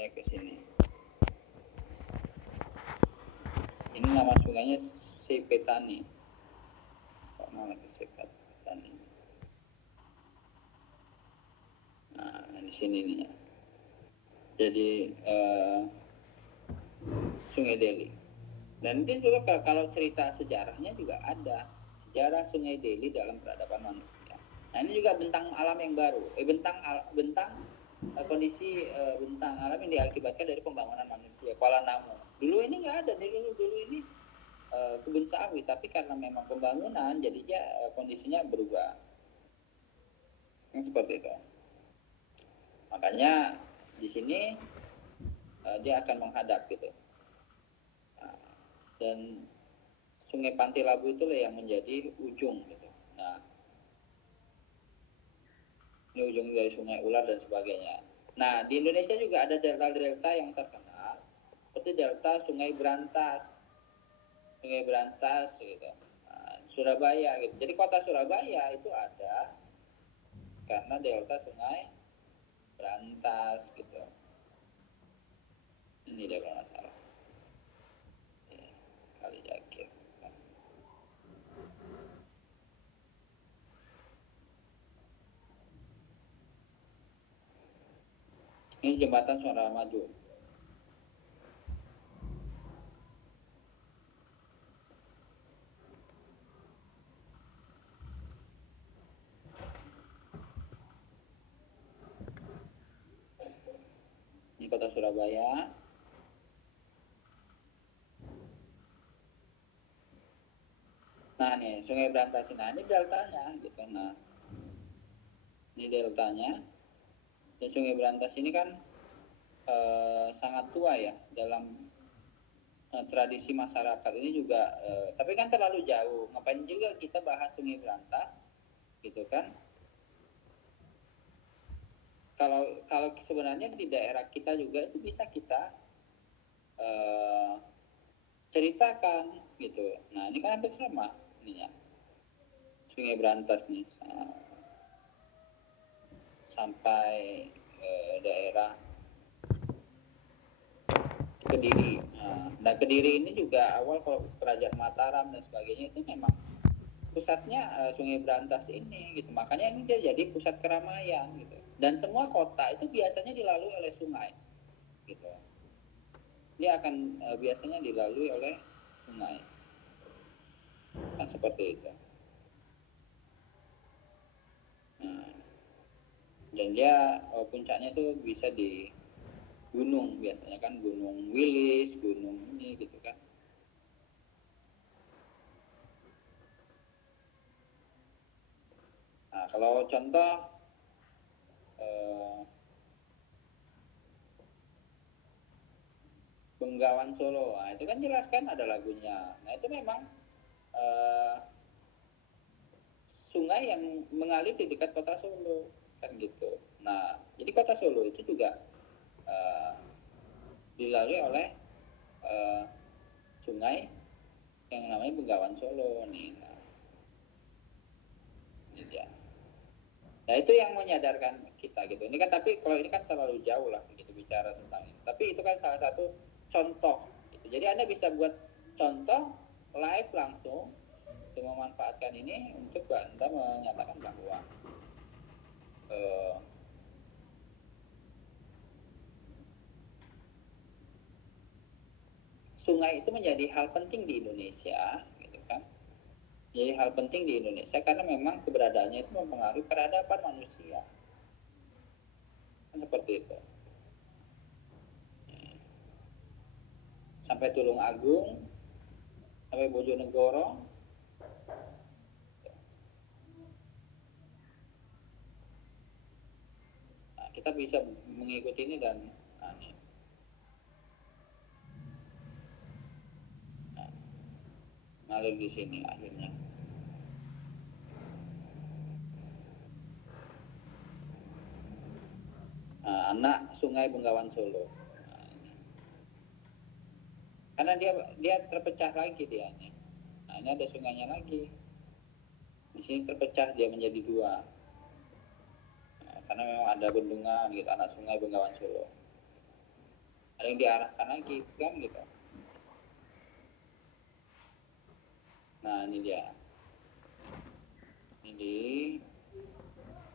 sampai ke sini. Ini nama sungainya Sepetani. Kok malah ke Sepetani? Nah, di sini nih ya. Jadi Sungai Deli. Dan itu juga kalau cerita sejarahnya juga ada sejarah Sungai Deli dalam peradaban manusia. Nah, ini juga bentang alam yang baru. Kondisi bentang alam yang diakibatkan dari pembangunan manusia. Kuala Namu. Dulu ini nggak ada. Dulu ini kebun sawit, tapi karena memang pembangunan, jadinya kondisinya berubah. Seperti itu. Makanya di sini dia akan menghadap gitu. Dan Sungai Pantilabu itulah yang menjadi ujung gitu. Nah, ini ujung dari Sungai Ular dan sebagainya. Nah, di Indonesia juga ada delta-delta yang terkenal, seperti delta Sungai Brantas gitu. Nah, Surabaya gitu. Jadi kota Surabaya itu ada karena delta Sungai Brantas gitu. Ini dia kalau nggak salah. Kali Jakir. Ini jembatan Suara Maju. Ini kota Surabaya. Nah nih Sungai Brantas ini deltanya gitu. Nah ini deltanya. Dan Sungai Brantas ini kan sangat tua ya dalam tradisi masyarakat ini juga. Tapi kan terlalu jauh. Ngapain juga kita bahas Sungai Brantas gitu kan? Kalau sebenarnya di daerah kita juga itu bisa kita ceritakan gitu. Nah ini kan hampir sama ini ya. Sungai Brantas nih sampai daerah Kediri. Nah Kediri ini juga awal kalau Kerajaan Mataram dan sebagainya itu memang pusatnya Sungai Brantas ini gitu. Makanya ini dia jadi pusat keramaian gitu. Dan semua kota itu biasanya dilalui oleh sungai gitu. Dia akan biasanya dilalui oleh sungai. Kan seperti itu. Nah, dan dia puncaknya itu bisa di gunung, biasanya kan Gunung Wilis, gunung ini gitu kan. Nah, kalau contoh Bengawan Solo, nah itu kan jelas kan ada lagunya. Nah itu memang sungai yang mengalir di dekat kota Solo kan gitu. Nah jadi kota Solo itu juga dilalui oleh sungai yang namanya Bengawan Solo nih. Nah, ini dia. Nah itu yang menyadarkan kita gitu. Ini kan tapi kalau ini kan terlalu jauh lah gitu bicara tentang ini. Tapi itu kan salah satu contoh. Gitu. Jadi Anda bisa buat contoh live langsung untuk memanfaatkan ini untuk Anda menyatakan bahwa sungai itu menjadi hal penting di Indonesia, gitu kan? Jadi hal penting di Indonesia karena memang keberadaannya itu mempengaruhi peradaban manusia. Kan seperti itu. Sampai Tulung Agung, sampai Bojonegoro. Nah, kita bisa mengikuti ini dan ngalir di sini akhirnya. Nah, anak Sungai Bengawan Solo. Nah, ini. Karena dia terpecah lagi dia nih. Nah, ini ada sungainya lagi. Di sini terpecah dia menjadi dua. Nah, karena memang ada bendungan gitu, anak Sungai Bengawan Solo. ada yang diarahkan lagi kan gitu. Nah ini dia, ini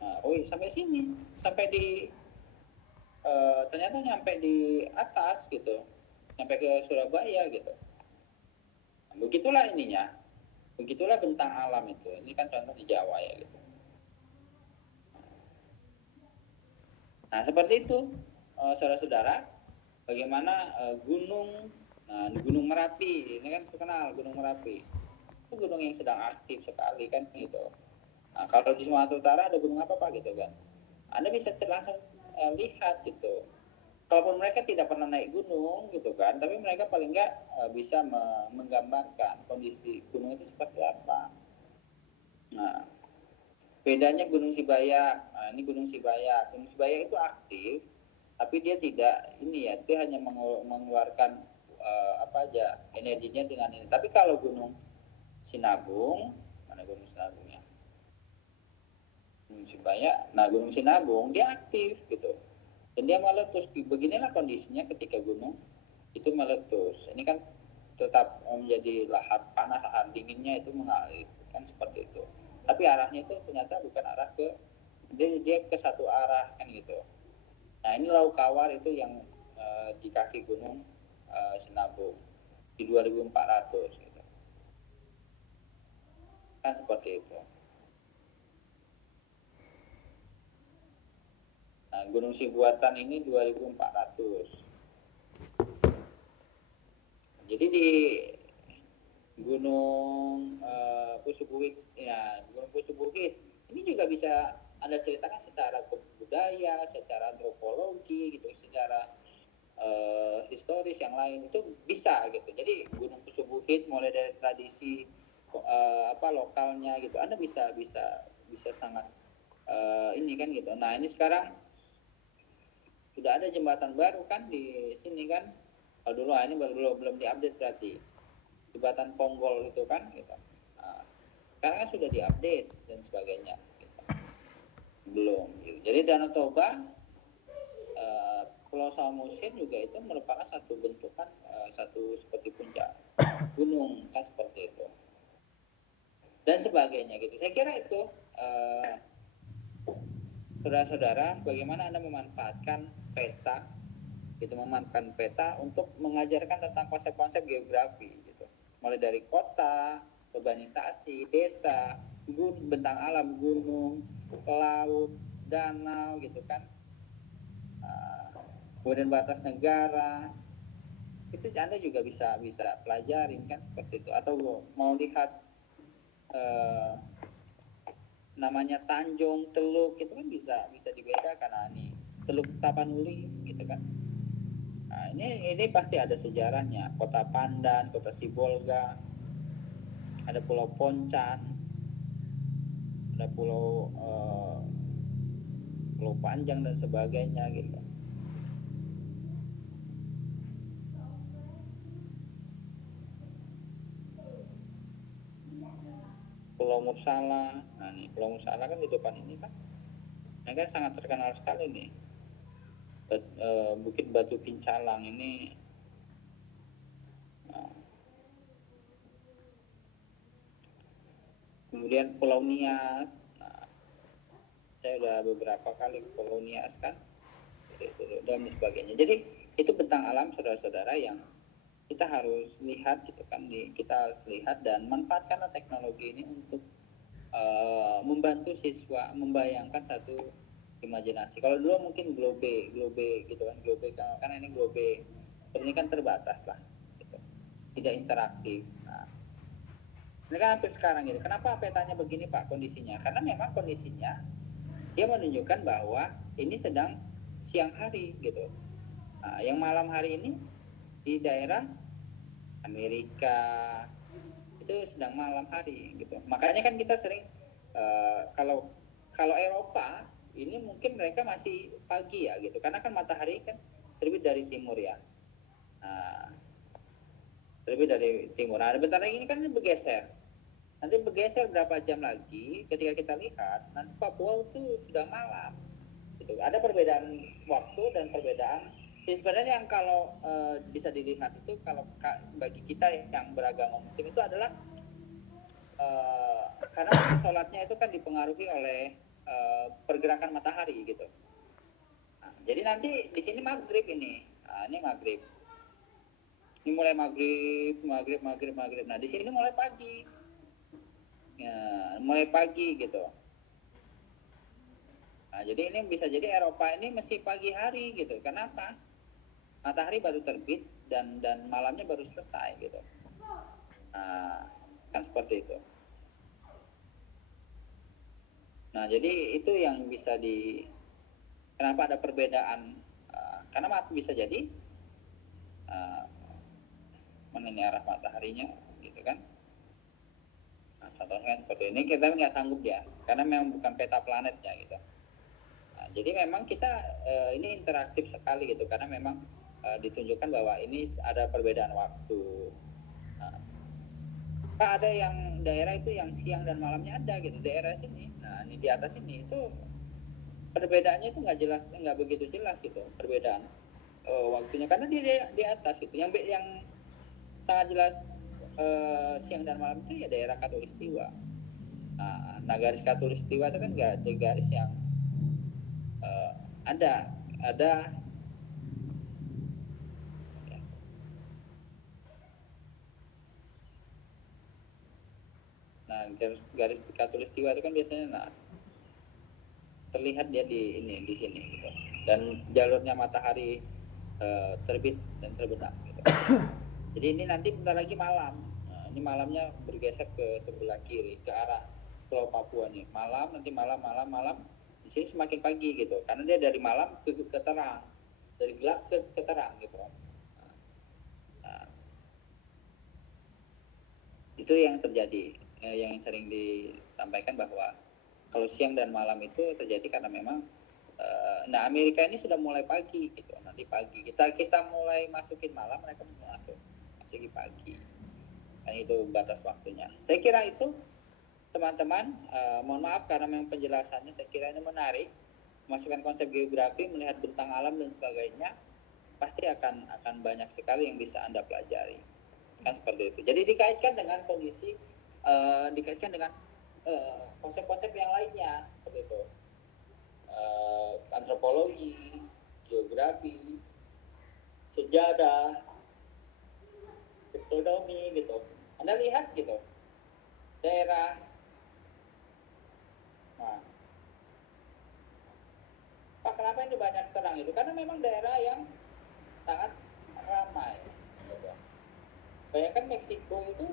nah, sampai sini, sampai di ternyata nyampe di atas gitu, sampai ke Surabaya gitu. Nah, begitulah ininya, begitulah bentang alam itu. Ini kan contoh di Jawa ya gitu. Nah seperti itu saudara-saudara, bagaimana gunung, nah Gunung Merapi ini kan terkenal, Gunung Merapi itu gunung yang sedang aktif sekali kan gitu. Nah, kalau di Sumatera Utara ada gunung apa Pak gitu kan, Anda bisa langsung lihat gitu. Kalaupun mereka tidak pernah naik gunung gitu kan, tapi mereka paling nggak bisa menggambarkan kondisi gunung itu seperti apa. Nah, bedanya Gunung Sibaya, nah, ini Gunung Sibaya. Gunung Sibaya itu aktif, tapi dia tidak ini ya, dia hanya mengeluarkan apa aja energinya dengan ini. Tapi kalau Gunung Sinabung, mana Gunung Sinabungnya? Gunung Sibaya, nah Gunung Sinabung dia aktif gitu. Dan dia meletus. Beginilah kondisinya ketika gunung itu meletus. Ini kan tetap menjadi lahar panas, lahar dinginnya itu mengalir kan seperti itu. Tapi arahnya itu ternyata bukan arah ke dia ke satu arah kan gitu. Nah ini Laukawar itu yang di kaki gunung Sinabung di 2400 gitu. Kan seperti itu. Nah, Gunung Sibuatan ini 2400. Jadi di Gunung Pusubuhit, ya Gunung Pusubuhit ini juga bisa Anda ceritakan secara budaya, secara antropologi gitu, secara historis yang lain itu bisa gitu. Jadi Gunung Pusubuhit mulai dari tradisi lokalnya gitu, Anda bisa sangat ini kan gitu. Nah ini sekarang sudah ada jembatan baru kan di sini kan. Kalau dulu ini belum diupdate berarti jembatan Ponggol itu kan gitu. Nah, sekarang kan sudah diupdate dan sebagainya gitu. Belum gitu. Jadi Danau Toba Pulau Samusin juga itu merupakan satu bentukan satu seperti puncak gunung kan seperti itu dan sebagainya gitu. Saya kira itu saudara-saudara, bagaimana Anda memanfaatkan peta gitu, memanfaatkan peta untuk mengajarkan tentang konsep-konsep geografi gitu, mulai dari kota, urbanisasi, desa, bentang alam, gunung, laut, danau gitu kan, kemudian batas negara, itu Anda juga bisa pelajarin kan seperti itu. Atau mau lihat namanya Tanjung, Teluk, itu kan bisa dibedakan. Nah, ini Teluk Tapanuli gitu kan. Nah, ini pasti ada sejarahnya. Kota Pandan, Kota Sibolga, ada Pulau Poncan, ada Pulau Panjang dan sebagainya gitu. Pulau Mursala, nah nih Pulau Mursala kan di depan ini kan, ini kan sangat terkenal sekali nih. Bukit Batu Pincalang ini. Nah, kemudian Pulau Nias. Nah, saya udah beberapa kali ke Pulau Nias kan, dan sebagainya. Jadi itu bentang alam saudara-saudara yang kita harus lihat gitu kan, kita harus lihat dan manfaatkanlah teknologi ini untuk membantu siswa membayangkan satu imajinasi. Kalau dulu mungkin globe gitu kan, globe kan ini globe, ini kan terbatas lah gitu, tidak interaktif. Nah, ini kan hampir sekarang gitu. Kenapa petanya begini Pak kondisinya? Karena memang kondisinya dia menunjukkan bahwa ini sedang siang hari gitu. Nah, yang malam hari ini di daerah Amerika itu sedang malam hari gitu. Makanya kan kita sering kalau Eropa ini mungkin mereka masih pagi ya gitu, karena kan matahari kan terbit dari timur ya. Nah, terbit dari timur. Nah, bentar lagi ini kan bergeser. Nanti bergeser berapa jam lagi ketika kita lihat nanti Papua itu sudah malam. Gitu. Ada perbedaan waktu dan perbedaan Jadi sebenarnya yang kalau bisa dilihat itu kalau bagi kita yang beragama Muslim itu adalah karena sholatnya itu kan dipengaruhi oleh pergerakan matahari gitu. Nah, jadi nanti di sini maghrib ini, ini maghrib. Ini mulai maghrib. Nah di sini mulai pagi, ya, mulai pagi gitu. Nah jadi ini bisa jadi Eropa ini masih pagi hari gitu. Kenapa? Matahari baru terbit dan malamnya baru selesai gitu. Nah, kan seperti itu. Nah jadi itu yang bisa kenapa ada perbedaan? Karena bisa jadi mana ini arah mataharinya gitu kan. Nah, contohnya seperti ini kita nggak sanggup ya, karena memang bukan peta planetnya gitu. Nah, jadi memang kita ini interaktif sekali gitu, karena memang ditunjukkan bahwa ini ada perbedaan waktu. Nah, ada yang daerah itu yang siang dan malamnya ada gitu, daerah sini. Nah ini di atas ini itu perbedaannya itu nggak jelas, nggak begitu jelas gitu perbedaan waktunya, karena di atas itu yang sangat jelas siang dan malam itu ya daerah Katulistiwa. Nah garis Katulistiwa itu kan nggak ada garis yang ada nah garis Katulistiwa itu kan biasanya terlihat dia di sini gitu. Dan jalurnya matahari terbit dan terbenam gitu. Jadi ini nanti bentar lagi malam. Nah, ini malamnya bergeser ke sebelah kiri, ke arah Pulau Papua nih. Malam, nanti malam. Di sini semakin pagi gitu. Karena dia dari malam ke terang. Dari gelap ke terang gitu. Nah, itu yang terjadi. Yang sering disampaikan bahwa kalau siang dan malam itu terjadi karena memang nah Amerika ini sudah mulai pagi gitu. Nanti pagi kita mulai masukin malam, mereka masuk pagi. Kan itu batas waktunya. Saya kira itu teman-teman, mohon maaf karena memang penjelasannya saya kira ini menarik. Masukkan konsep geografi, melihat bentang alam dan sebagainya, pasti akan banyak sekali yang bisa Anda pelajari. Kan seperti itu. Jadi dikaitkan dengan kondisi, dikaitkan dengan konsep-konsep yang lainnya seperti itu. Antropologi, geografi, sejarah, ekonomi gitu. Anda lihat gitu, daerah. Nah, Pak, kenapa ini banyak terang itu? Karena memang daerah yang sangat ramai. Gitu. Bayangkan Meksiko itu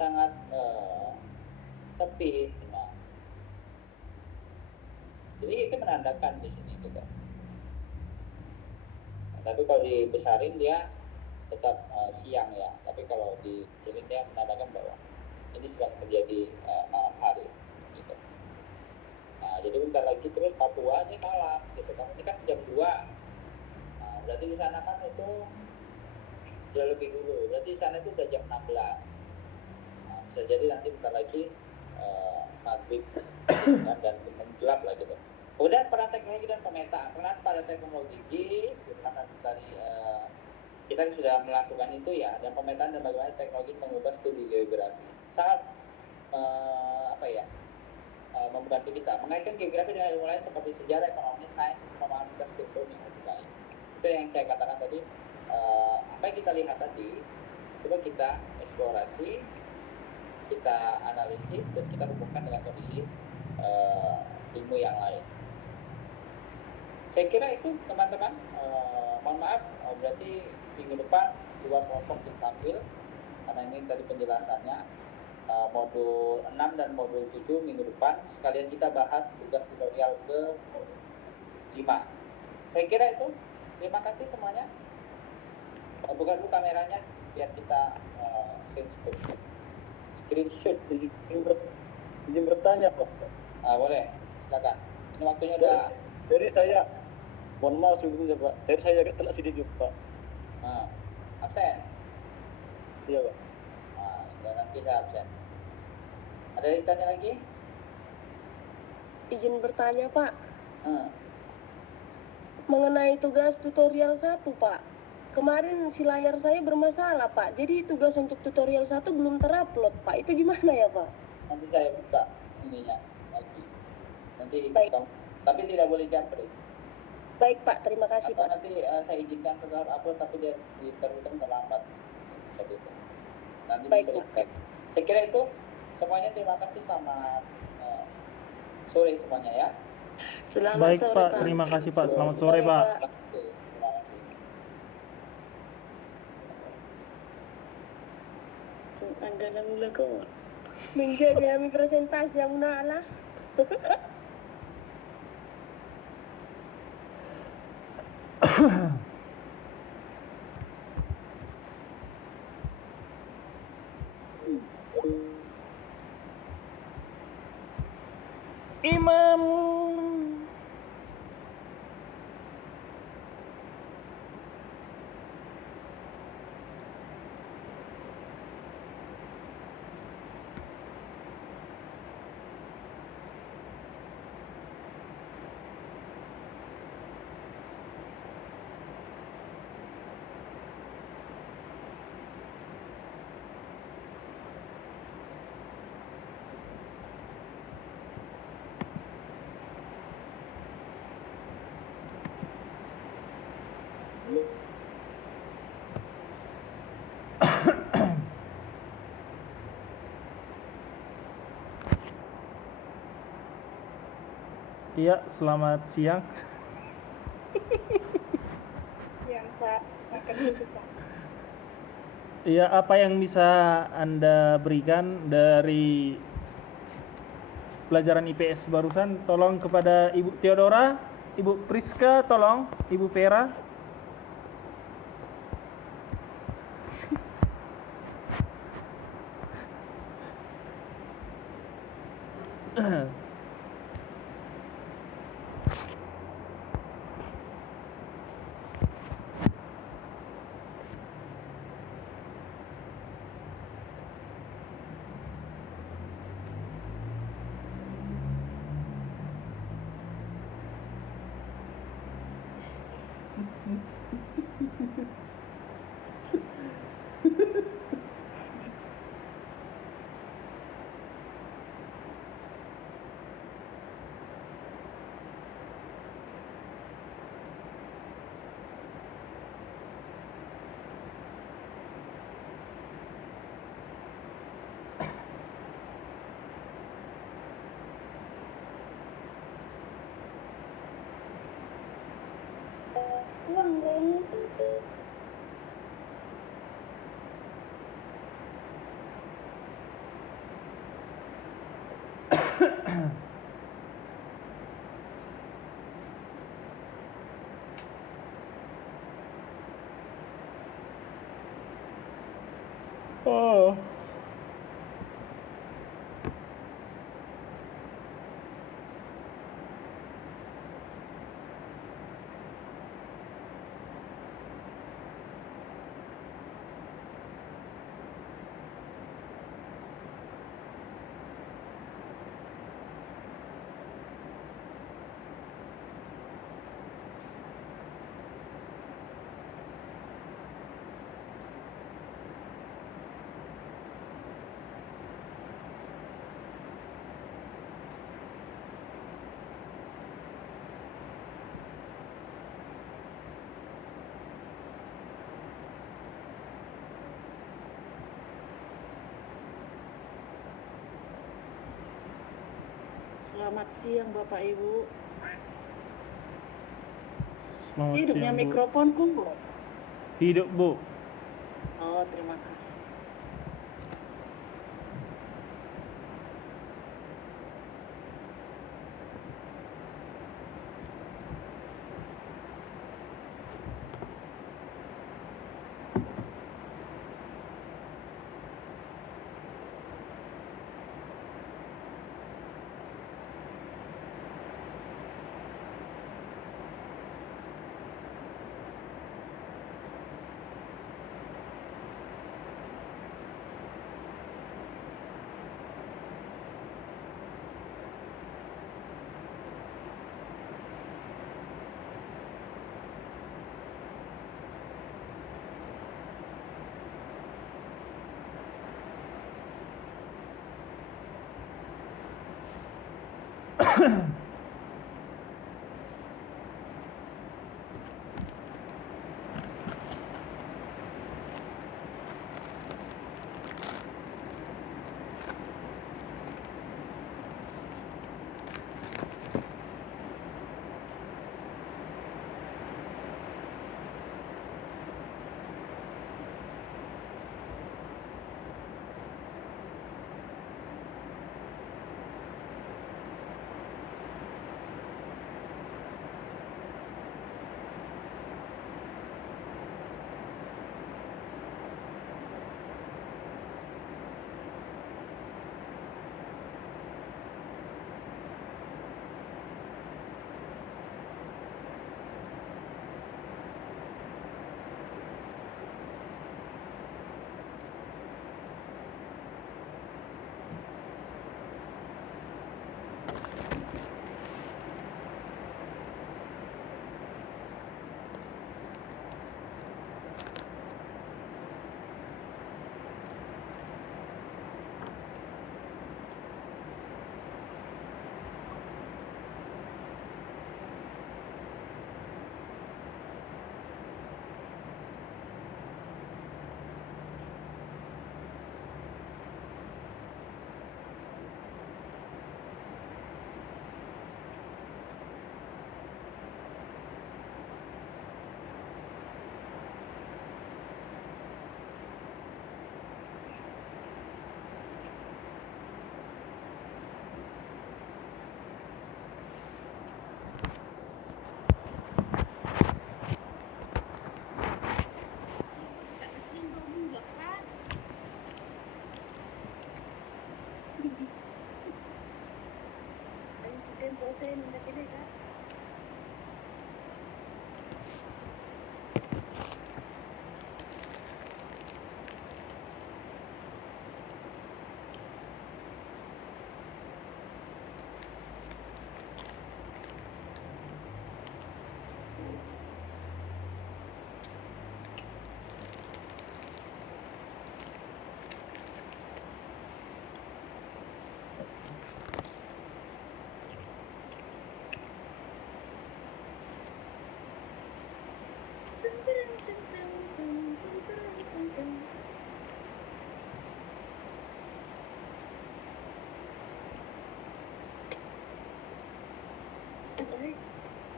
sangat sepi. Nah, jadi itu menandakan di sini gitu. Nah, tapi kalau dibesarin dia tetap siang ya. Tapi kalau di sini dia menandakan bahwa ini sedang terjadi malam hari gitu. Nah jadi bentar lagi terus Papua ini malam gitu kan, ini kan jam 2. Nah, berarti di sana kan itu sudah lebih dulu, berarti di sana itu udah jam 16. Nah, bisa jadi nanti bentar lagi maghrib kan, dan gelap lah gitu. Kemudian pada teknologi dan pemetaan, karena pada teknologi GIS gitu kan, tadi kita sudah melakukan itu ya, dan pemetaan dan bagaimana teknologi mengubah studi geografi sangat membantu kita mengaitkan geografi dengan ilmu lain seperti sejarah, ekonomi, sains, pemahaman kita struktur yang lebih baik. Itu yang saya katakan tadi, apa yang kita lihat tadi coba kita eksplorasi, kita analisis, dan kita hubungkan dengan kondisi ilmu yang lain. Saya kira itu teman-teman. Mohon maaf, berarti minggu depan 2 kelompok ditampil karena ini tadi penjelasannya. Modul 6 dan modul 7 minggu depan sekalian kita bahas tugas tutorial ke 5. Saya kira itu. Terima kasih semuanya. Buka dulu kameranya biar kita screenshot. Izin bertanya Pak. Boleh, silakan. Ini waktunya udah. Jadi saya mohon maaf sebelumnya Pak. Dari saya agak telat sedikit Pak. Absen. Iya Pak. Nanti saya absen. Ada yang tanya lagi? Izin bertanya Pak. mengenai tugas tutorial 1, Pak. Kemarin si layar saya bermasalah, Pak. Jadi tugas untuk tutorial 1 belum terupload, Pak. Itu gimana ya, Pak? Nanti saya buka ininya lagi. Nanti Baik. tapi tidak boleh japri. Baik, Pak. Terima kasih, Atau Pak. nanti saya izinkan ke upload tapi dia terhitung terlambat. Seperti itu. Nanti Baik, bisa Pak. dicek. Saya kira itu semuanya. Terima kasih, selamat sore semuanya ya. Selamat Baik sore, Pak, Pak. terima kasih Pak. Selamat sore Baik, Pak. Terima kasih. Anggaran mula ko. Menjadi kami presentasi yang lah. Imam. Iya, selamat siang. Yang Pak akan dibuka. Iya, apa yang bisa Anda berikan dari pelajaran IPS barusan? Tolong kepada Ibu Theodora, Ibu Priska, tolong, Ibu Vera. Oh. Selamat siang Bapak Ibu. Selamat Hidupnya siang, Bu. mikrofonku, Bu. Hidup, Bu. Oh, terima kasih.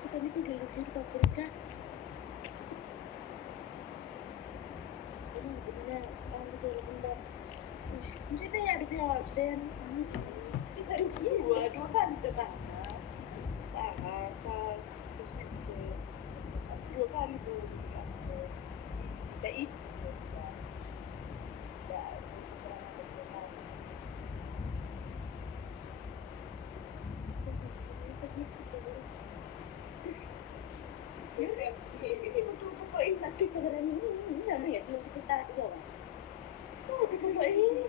Tadi tuh galaksi favoritnya. Ini benar, betul benar. Mesti tanya ada yang absen. Kita dua kali cetak. Salah, dua kali tuh absen. Tidak itu. Ini betul kok ini nanti kebenaran ini ada ya belum kita itu kan? Oh betul kok ini.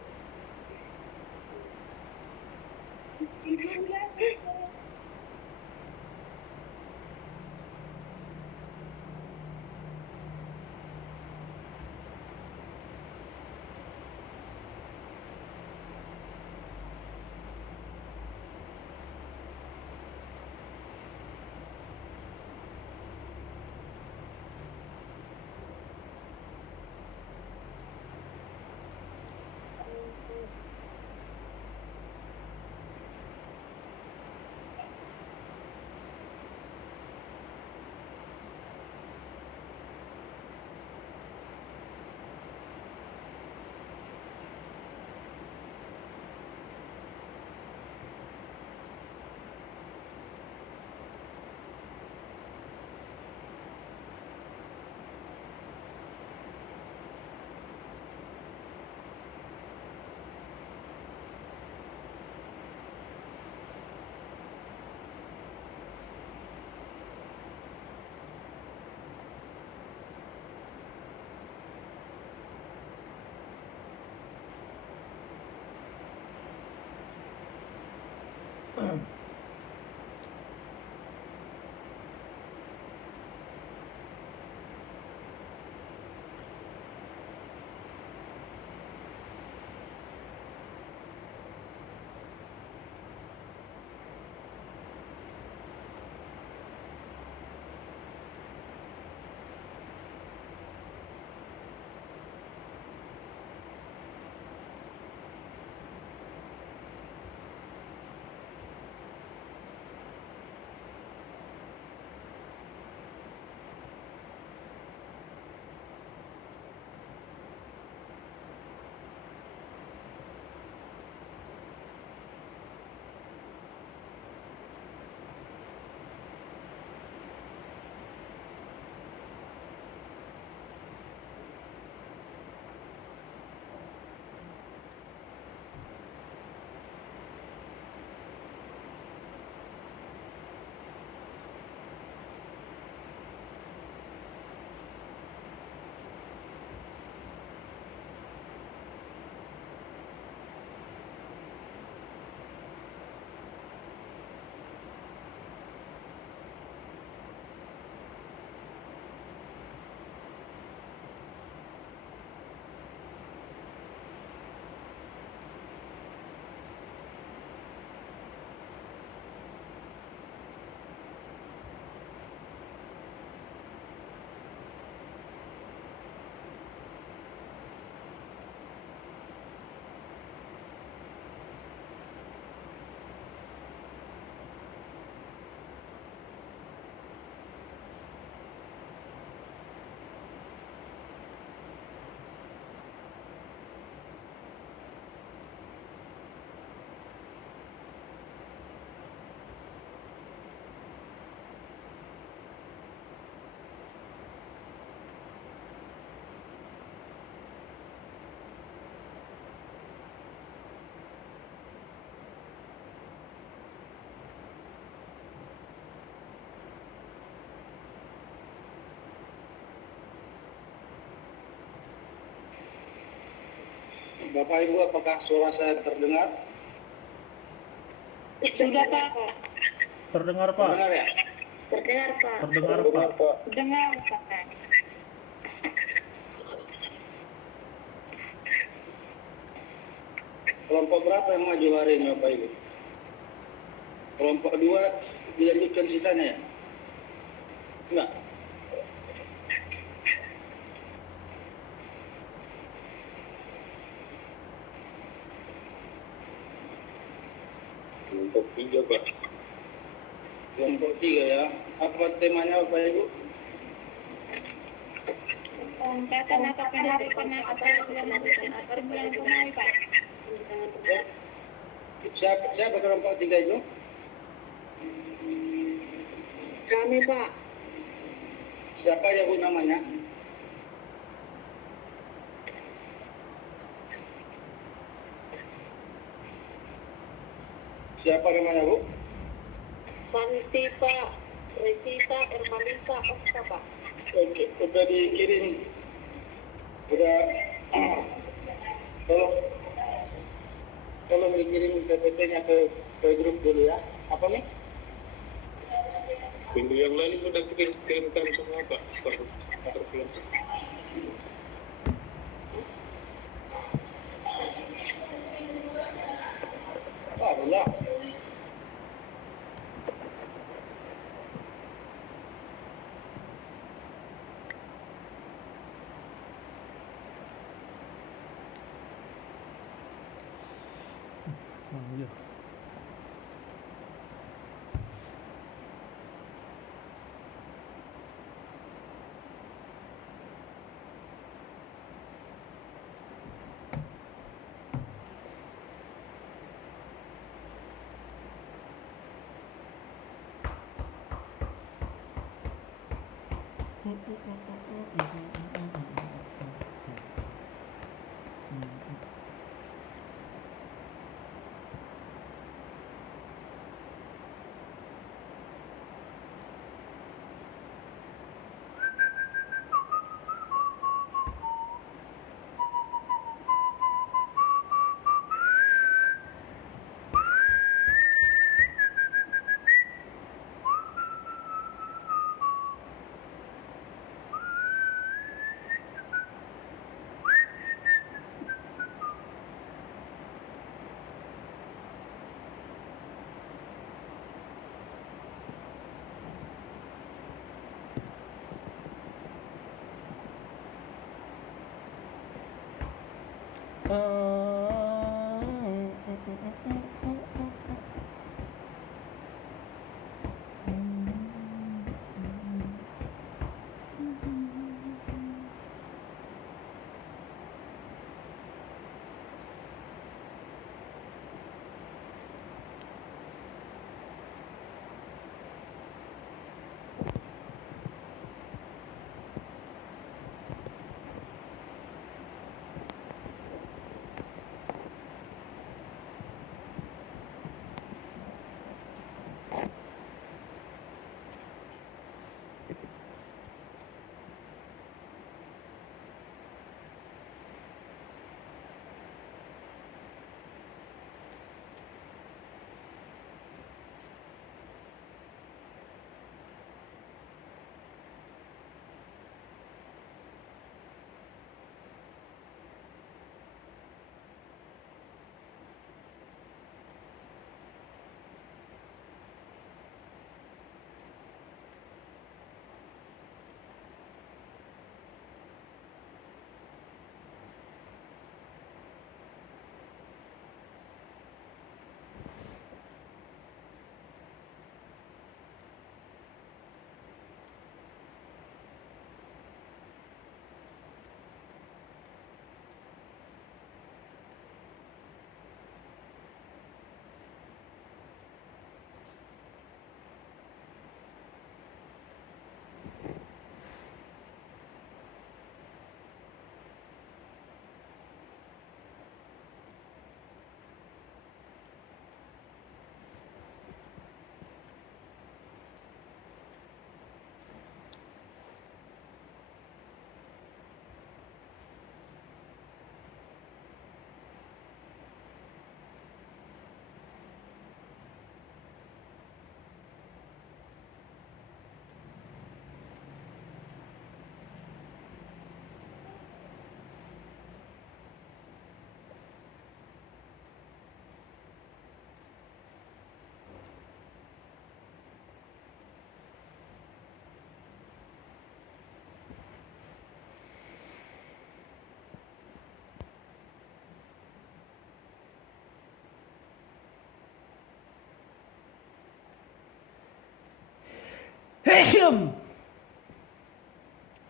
Itu ya. Bapak Ibu, apakah suara saya terdengar? Sudah Pak. Terdengar Pak. Terdengar ya? Terdengar Pak. Terdengar Pak. Terdengar Pak. Kelompok berapa yang maju hari ini Bapak Ibu? Kelompok 2 dilanjutkan sisanya ya? Enggak. Kelompok 3 Pak. Kelompok 3 ya. Apa temanya Bapak Ibu? Katakan apakah dari penangkapan bulan Romawi Pak? Siapa kelompok 3 itu? Kami Pak. Siapa ya Bu namanya? Siapa namanya Bu? Santi Pak. Resita, Ermalisa, Okta Pak. Udah dikirim. Udah tolong dikirim PPT-nya ke grup dulu ya. Apa nih? Minggu yang lalu sudah kirimkan semua Pak. Ah, belum. Oh, iya.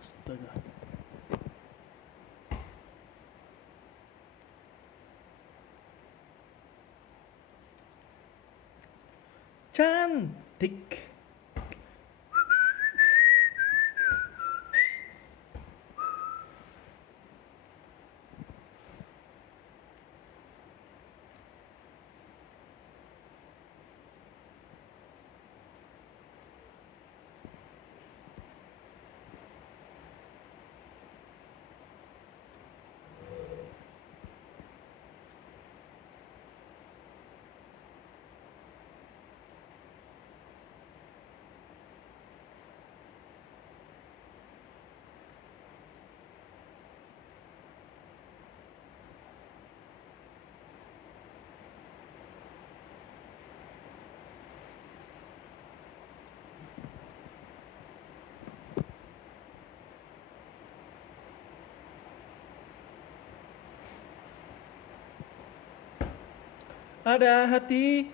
Astaga. Cantik. Ada hati.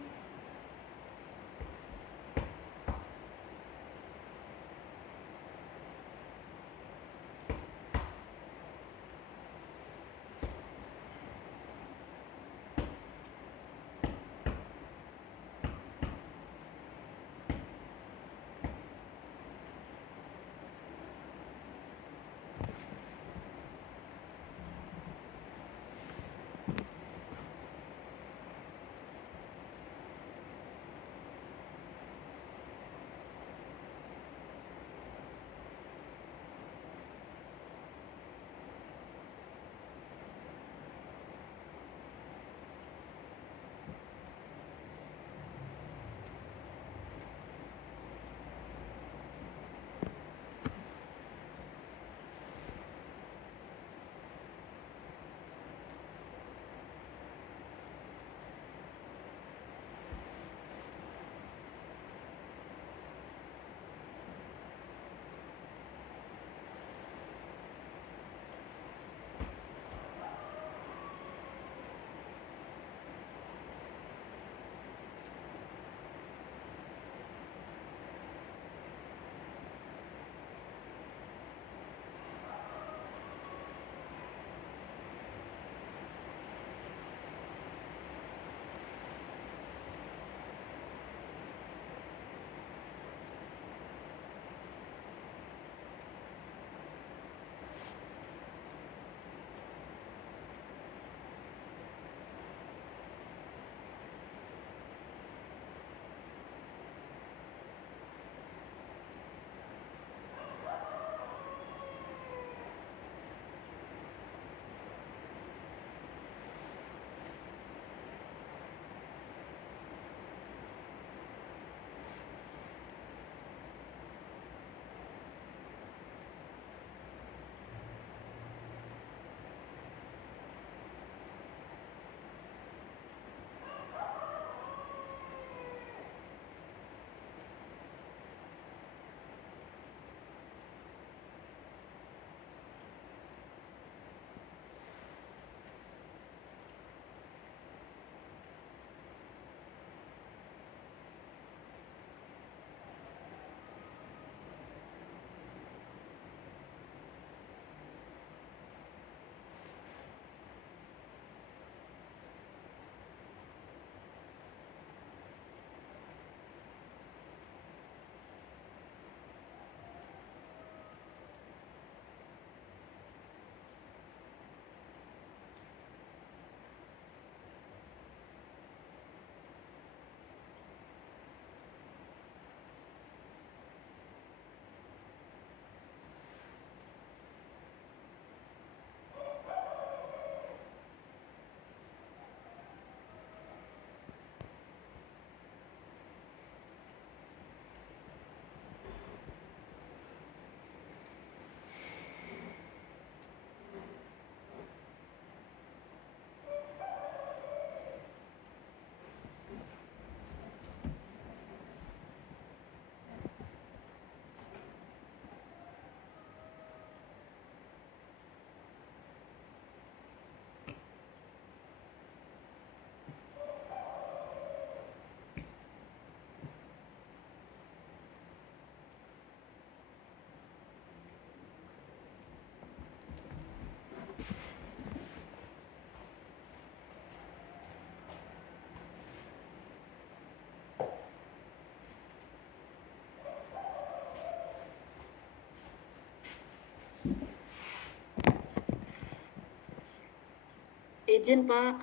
Izin, Pak.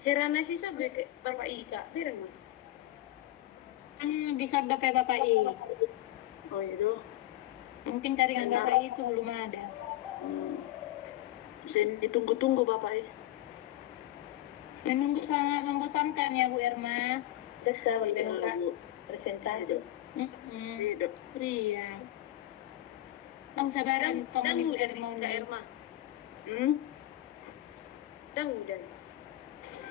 Herana sih sabi Bapak Ika, biar mah. Bisa pakai Bapak I. Oh itu. Mungkin jaringan Bapak I itu belum ada. Sen ditunggu-tunggu Bapak I. Menunggu sangat membosankan ya Bu Irma. Bisa Iya, buka Bu. presentasi. Hidup. Iya. Bang sabaran Dan Ibu udah Irma. Kak Irma. Dan udah.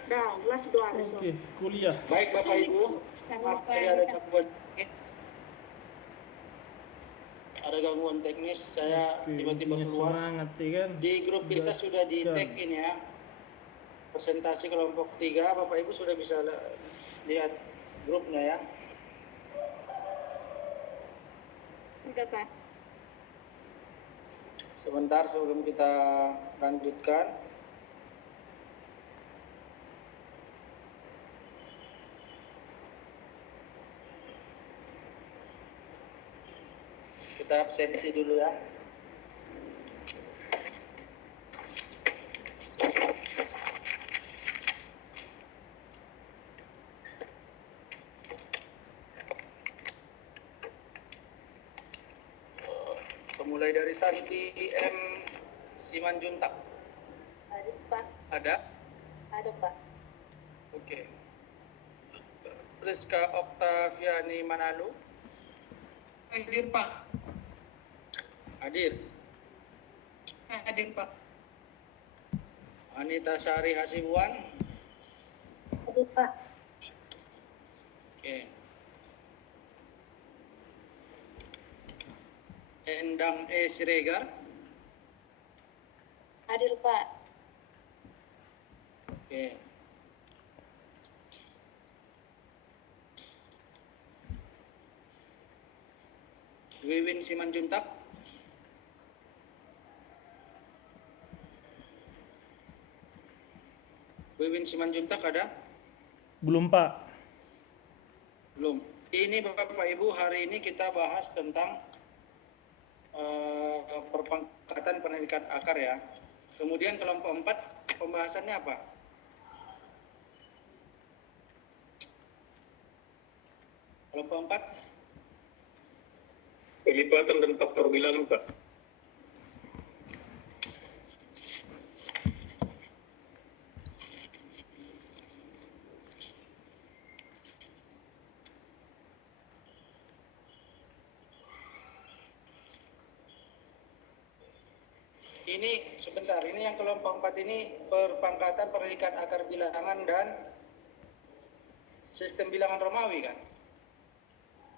Dah, kelas 2 besok. Oke, kuliah. Baik Bapak Ibu, maaf tadi ada gangguan teknis. Ada gangguan teknis, saya Oke, tiba-tiba intinya keluar. semangat ya kan. Di grup kita Tugas sudah di jam. tag ini ya. Presentasi kelompok 3, Bapak Ibu sudah bisa lihat grupnya ya. Sudah Pak. Sebentar sebelum kita lanjutkan. Kita absensi dulu ya. Mulai dari Santi M. Simanjuntak. Ada Pak, Ada? ada Pak. Oke. Rizka Oktaviani Manalu. Hadir Pak, Hadir. hadir Pak. Anita Sari Hasibuan. Ada Pak. Oke. Endang E. Siregar. Hadir Pak. Oke. Wiwin Simanjuntak. Wiwin Simanjuntak ada? Belum Pak. Belum. Ini Bapak Ibu, hari ini kita bahas tentang perpangkatan pendidikan akar ya. Kemudian kelompok 4 pembahasannya apa? Kelompok 4 pelipatan dan faktor bilangan, Pak. ini sebentar, ini yang kelompok 4 ini perpangkatan pendidikan akar bilangan dan sistem bilangan Romawi kan?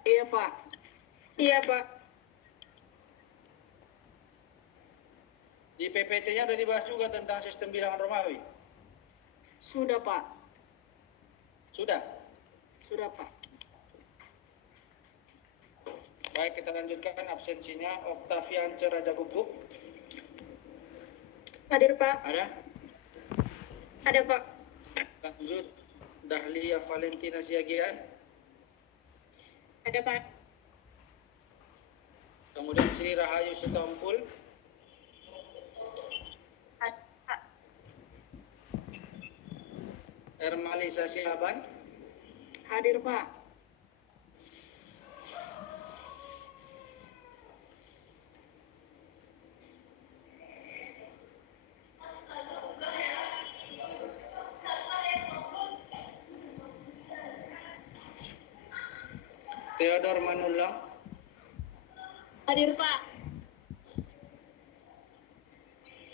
Iya, Pak. Iya Pak. Di PPT-nya udah dibahas juga tentang sistem bilangan Romawi. Sudah, Pak. Sudah? Sudah, Pak. Baik, kita lanjutkan absensinya. Octavian Raja Kuku. Hadir Pak. Ada? Ada Pak. Lanjut. Dahlia Valentina Siagian. Ada Pak. Kemudian Sri Rahayu Sitompul. Ada Pak. Ermalisa Siaban. Hadir, Pak. Theodor Manulang. Hadir Pak.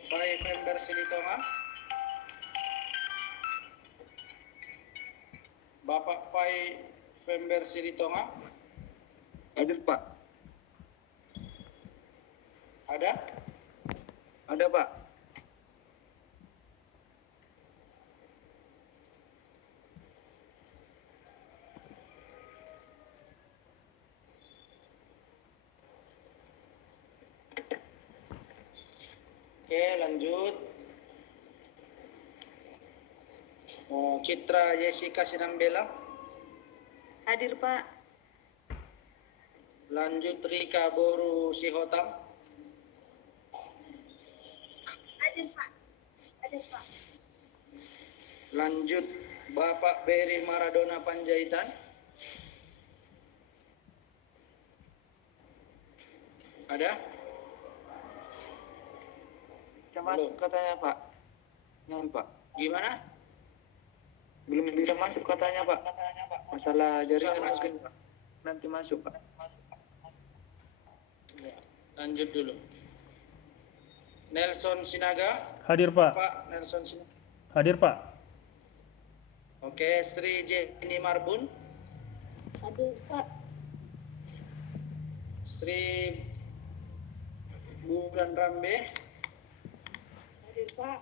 Pai Fember Silitonga. Bapak Pai Fember Silitonga. Hadir, Pak. Ada? Ada, Pak. Oke, lanjut. Citra Jessica Sinambela. Hadir, Pak. Lanjut Rika Boru Sihotam. Hadir Pak. Hadir Pak. Lanjut Bapak Beri Maradona Panjaitan. Ada? Masuk katanya Pak. Yang Pak. Gimana? Belum bisa masuk katanya Pak. Masalah jaringan mungkin Pak. Nanti masuk Pak. Lanjut dulu. Nelson Sinaga. Hadir Pak. Pak Nelson Sinaga. Hadir Pak. Oke, Sri Jenny Marbun. Hadir Pak. Sri Bulan Rambe. Hadir Pak.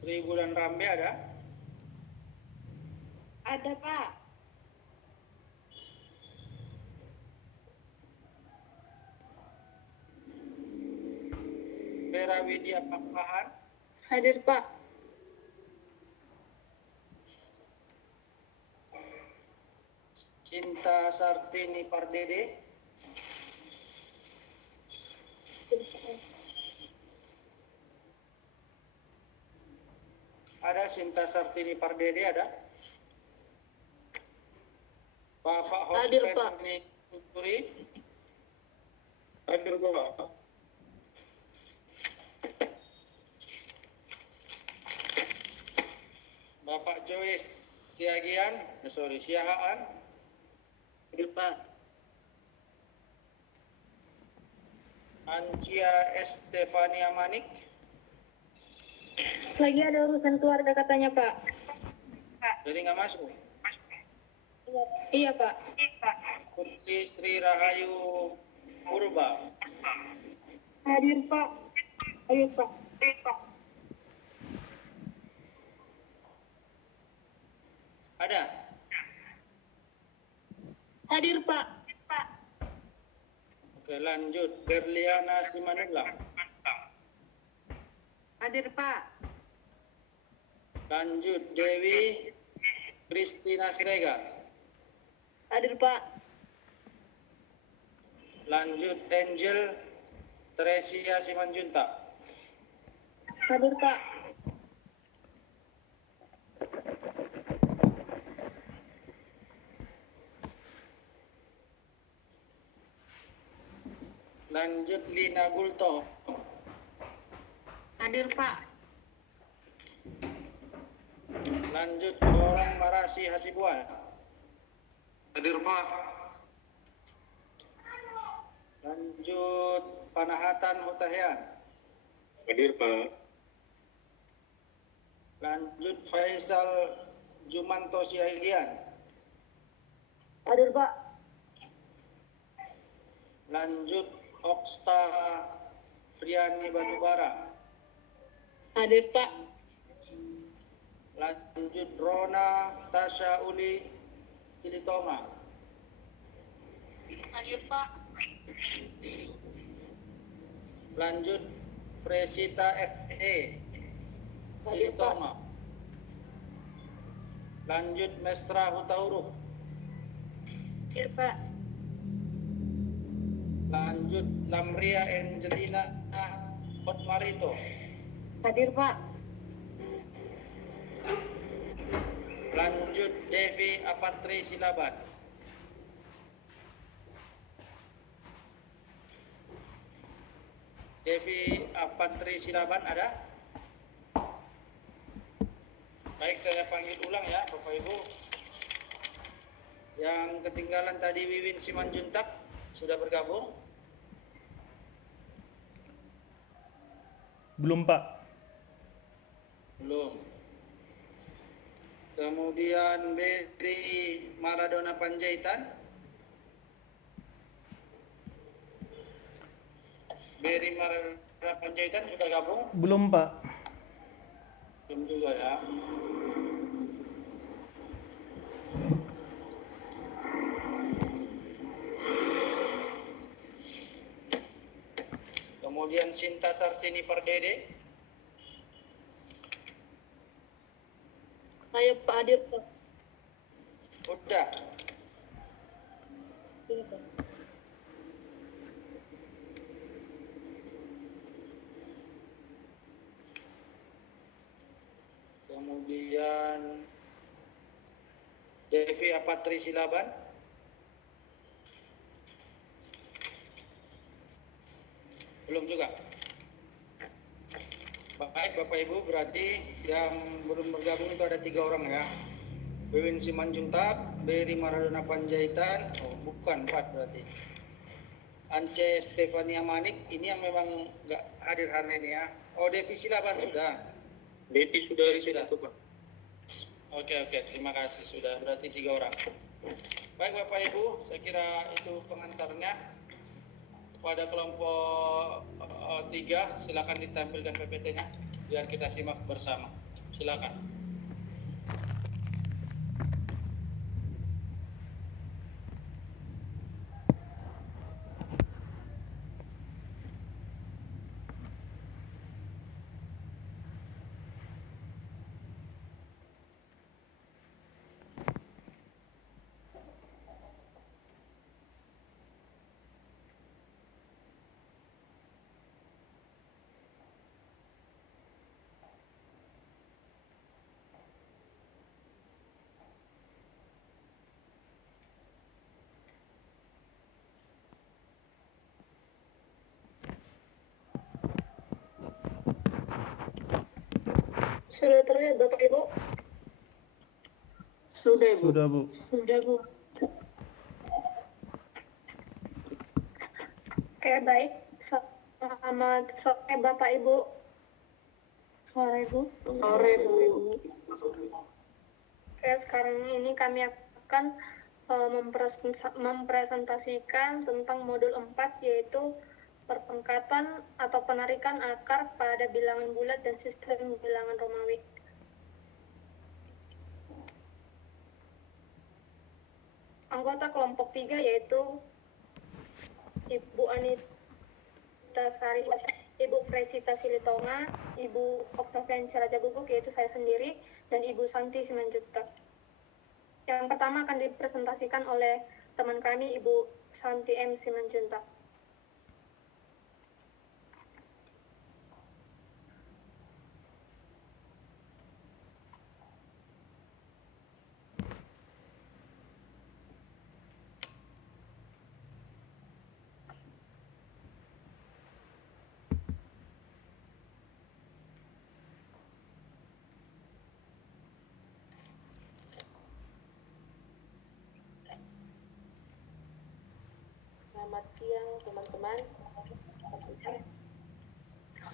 Sri Bulan Rambe ada? Ada Pak. Vera Widya Pakpahan. Hadir Pak. Cinta Sartini Pardede. Ada Cinta Sartini Pardede ada? Bapak Hadir, Pak. Puri. Hadir Pak. Bapak Joyce Siahaan. Hadir Pak. Ancia Estefania Manik. Lagi ada urusan keluarga katanya Pak. Jadi nggak masuk. Iya Pak. Putri Sri Rahayu Purba. Hadir Pak. Ayo Pak. Ada? Hadir Pak. Oke, lanjut. Berliana Simanula. Hadir Pak. Lanjut. Dewi Kristina Siregar. Hadir Pak. Lanjut. Angel Teresia Simanjuntak. Hadir Pak. Lanjut. Lina Gulto. Hadir Pak. Lanjut. Orang Marasi Hasibuan. Hadir Pak. Lanjut. Panahatan Hutahian. Hadir Pak. Lanjut. Faisal Jumanto Siagian. Hadir Pak. Lanjut. Oksta Priani Batubara. Hadir Pak. Lanjut. Rona Tasya Uli Silitoma. Hadir Pak. Lanjut. Presita FE Silitoma. Lanjut. Mestra Hutauruk. Hadir Pak. Lanjut. Lamria Angelina Hotmarito. Hadir Pak. Lanjut. Devi Apatri Silaban. Devi Apatri Silaban ada? Baik, saya panggil ulang ya Bapak Ibu. Yang ketinggalan tadi Wiwin Simanjuntak sudah bergabung? Belum Pak. Belum. Kemudian Beri Maradona Panjaitan. Beri Maradona Panjaitan sudah gabung? Belum Pak. Belum juga ya. Kemudian Cinta Sartini Pardede. Ayo Pak Hadir Pak. Udah. Iya Pak. Kemudian Devi Apatri Silaban. Belum juga. Baik Bapak Ibu, berarti yang belum bergabung itu ada 3 orang ya. Wiwin Simanjuntak, Beri Maradona Panjaitan, oh bukan 4 berarti. Ance Stefania Manik, ini yang memang nggak hadir hari ini ya. Oh Devi Silaban sudah. Devi sudah di sini tuh, Pak. Oke, terima kasih sudah berarti 3 orang. Baik Bapak Ibu, saya kira itu pengantarnya. Pada kelompok 3, silakan ditampilkan PPT-nya biar kita simak bersama. Silakan. Sudah terlihat Bapak Ibu? Sudah, Bu. Sudah, Bu. Sudah Bu. Oke, baik. Selamat sore Bapak Ibu. Sore Bu. Sore, Bu. Oke, sekarang ini kami akan mempresentasikan tentang modul 4, yaitu perpangkatan atau penarikan akar pada bilangan bulat dan sistem bilangan Romawi. Anggota kelompok 3 yaitu Ibu Anita Sari, Ibu Presita Silitonga, Ibu Oktavian Caraja Guguk yaitu saya sendiri, dan Ibu Santi Simanjuntak. Yang pertama akan dipresentasikan oleh teman kami Ibu Santi M. Simanjuntak. Selamat siang teman-teman.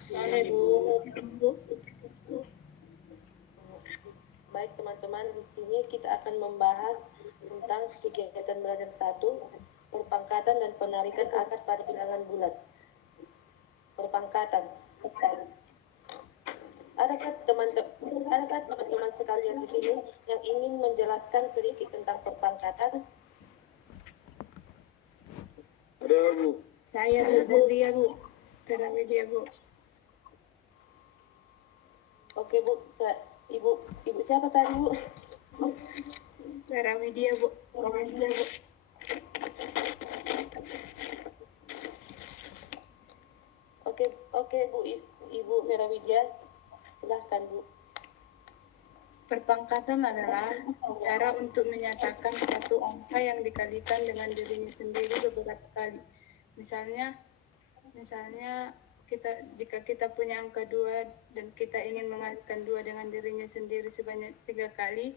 Sore Bu. Baik teman-teman, di sini kita akan membahas tentang kegiatan belajar 1, perpangkatan dan penarikan akar pada bilangan bulat. Perpangkatan. Adakah teman-teman sekalian di sini yang ingin menjelaskan sedikit tentang perpangkatan? Ada Bu. Saya Widya Bu. Widya Bu. Oke Bu, Ibu siapa tadi Bu? Widya Bu. Widya Bu. Oke Bu, Ibu Widya, silahkan Bu. Perpangkatan adalah cara untuk menyatakan satu angka yang dikalikan dengan dirinya sendiri beberapa kali. Misalnya jika kita punya angka 2 dan kita ingin mengalikan 2 dengan dirinya sendiri sebanyak 3 kali,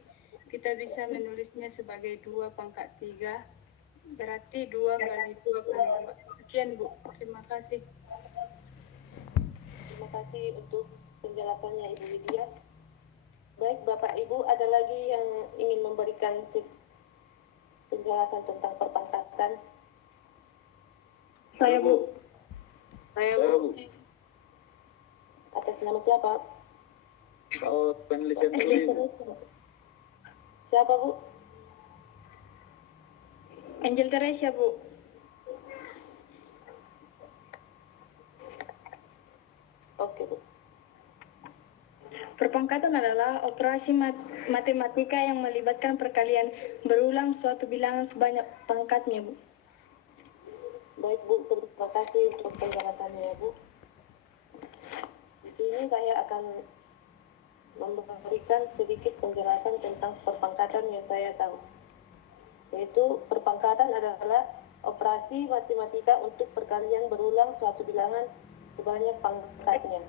kita bisa menulisnya sebagai 2 pangkat 3, berarti 2 kali 2 kali 2. Sekian Bu, terima kasih. Terima kasih untuk penjelasannya Ibu Widya. Baik Bapak Ibu, ada lagi yang ingin memberikan penjelasan tentang perpangkatan? Saya Bu. Atas nama siapa? Oh, penelitian dulu. Siapa Bu? Angel Teresia Bu. Oke Bu. Perpangkatan adalah operasi matematika yang melibatkan perkalian berulang suatu bilangan sebanyak pangkatnya, Bu. Baik Bu, terima kasih untuk penjelasannya ya Bu. Di sini saya akan memberikan sedikit penjelasan tentang perpangkatan yang saya tahu. Yaitu perpangkatan adalah operasi matematika untuk perkalian berulang suatu bilangan sebanyak pangkatnya.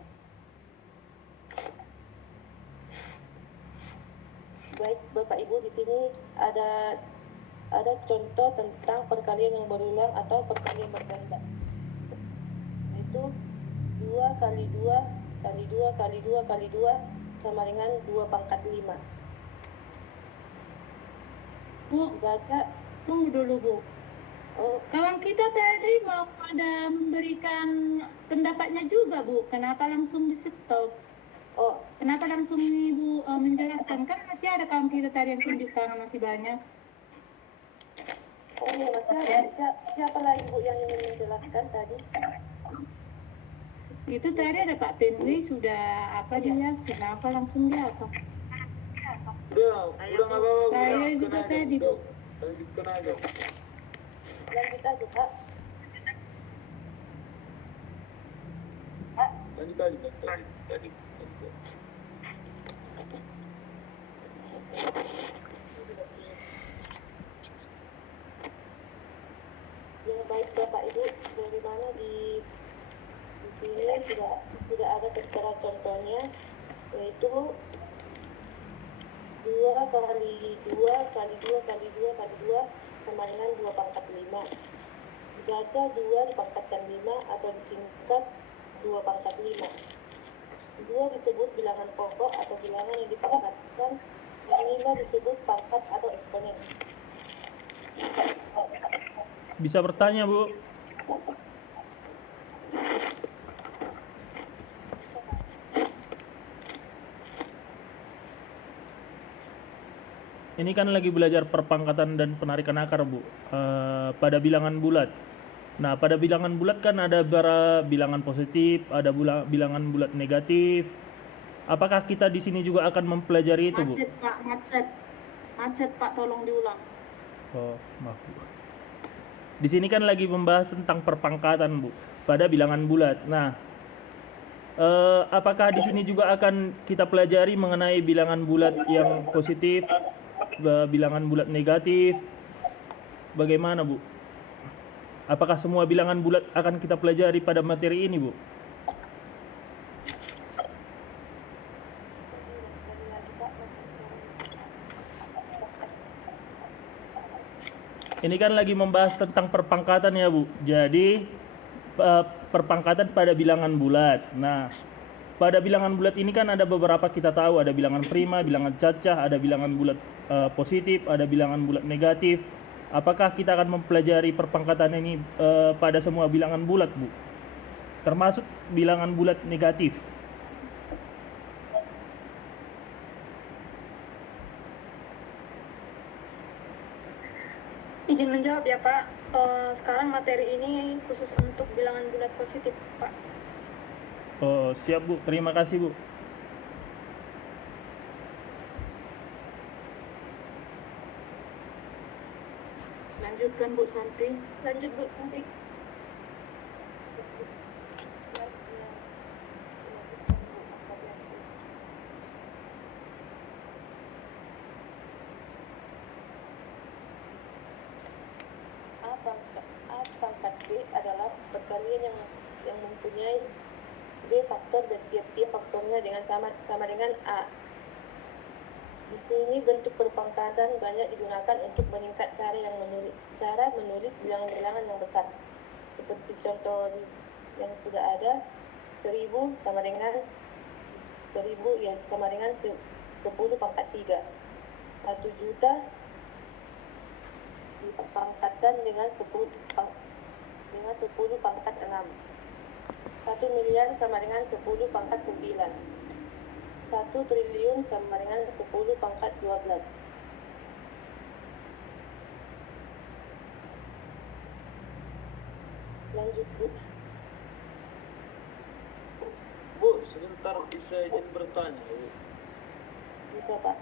Baik Bapak Ibu, di sini ada contoh tentang perkalian yang berulang atau perkalian berganda. Yaitu 2 kali 2 kali 2 kali 2 kali 2 sama dengan 2 pangkat 5. Bu, Dibaca, tunggu dulu Bu. oh, Kawan kita tadi mau ada memberikan pendapatnya juga Bu. Kenapa langsung di stop? oh, Kenapa langsung Ibu menjelaskan? Kan masih ada kawan kita tadi yang tunjukkan masih banyak. oh ya, masih ada. Siapa lagi Bu yang ingin menjelaskan tadi? Itu tadi ada Pak Penri sudah apa dia? Kenapa langsung dia apa? Udah nggak apa-apa. Saya juga tadi Bu. Lanjutkan aja. Lanjut aja Pak. Lanjut aja. Ya baik Bapak Ibu, dari mana di sini sudah ada tertera contohnya, yaitu 2 kali 2 kali 2 kali 2 kali 2 sama dengan 2 pangkat 5. Dibaca 2 dipangkatkan 5 atau disingkat 2 pangkat 5. 2 disebut bilangan pokok atau bilangan yang dipangkatkan, dan 5 disebut pangkat atau eksponen. Bisa bertanya, Bu? Ini kan lagi belajar perpangkatan dan penarikan akar, Bu. Pada bilangan bulat. Nah, pada bilangan bulat kan ada bilangan positif, ada bilangan bulat negatif. Apakah kita di sini juga akan mempelajari itu, Bu? Macet Pak, macet Pak, tolong diulang. Oh, maaf, Bu. Di sini kan lagi membahas tentang perpangkatan, Bu, pada bilangan bulat. Nah, apakah di sini juga akan kita pelajari mengenai bilangan bulat yang positif, bilangan bulat negatif? Bagaimana, Bu? Apakah semua bilangan bulat akan kita pelajari pada materi ini, Bu? Ini kan lagi membahas tentang perpangkatan ya, Bu. Jadi perpangkatan pada bilangan bulat. Nah, pada bilangan bulat ini kan ada beberapa kita tahu, ada bilangan prima, bilangan cacah, ada bilangan bulat positif, ada bilangan bulat negatif. Apakah kita akan mempelajari perpangkatan ini pada semua bilangan bulat, Bu? Termasuk bilangan bulat negatif. Izin menjawab ya Pak. Sekarang materi ini khusus untuk bilangan bulat positif Pak. Oh, siap, Bu. Terima kasih, Bu. Lanjutkan Bu Santi. Lanjut Bu Santi. A pangkat B adalah perkalian yang mempunyai B faktor dan tiap-tiap faktornya dengan sama dengan A. Di sini bentuk perpangkatan banyak digunakan untuk meningkat cara menulis bilangan-bilangan yang besar. Seperti contoh yang sudah ada, 1000 sama dengan 1000 yang sama dengan 10 pangkat 3. 1 juta dipangkatkan dengan 10 pangkat 6. 1 miliar sama dengan 10 pangkat 9. 1 triliun sama dengan 10 pangkat 12. Lanjut, Bu. Bu, sebentar bisa izin bertanya, Bu. Bisa, Pak.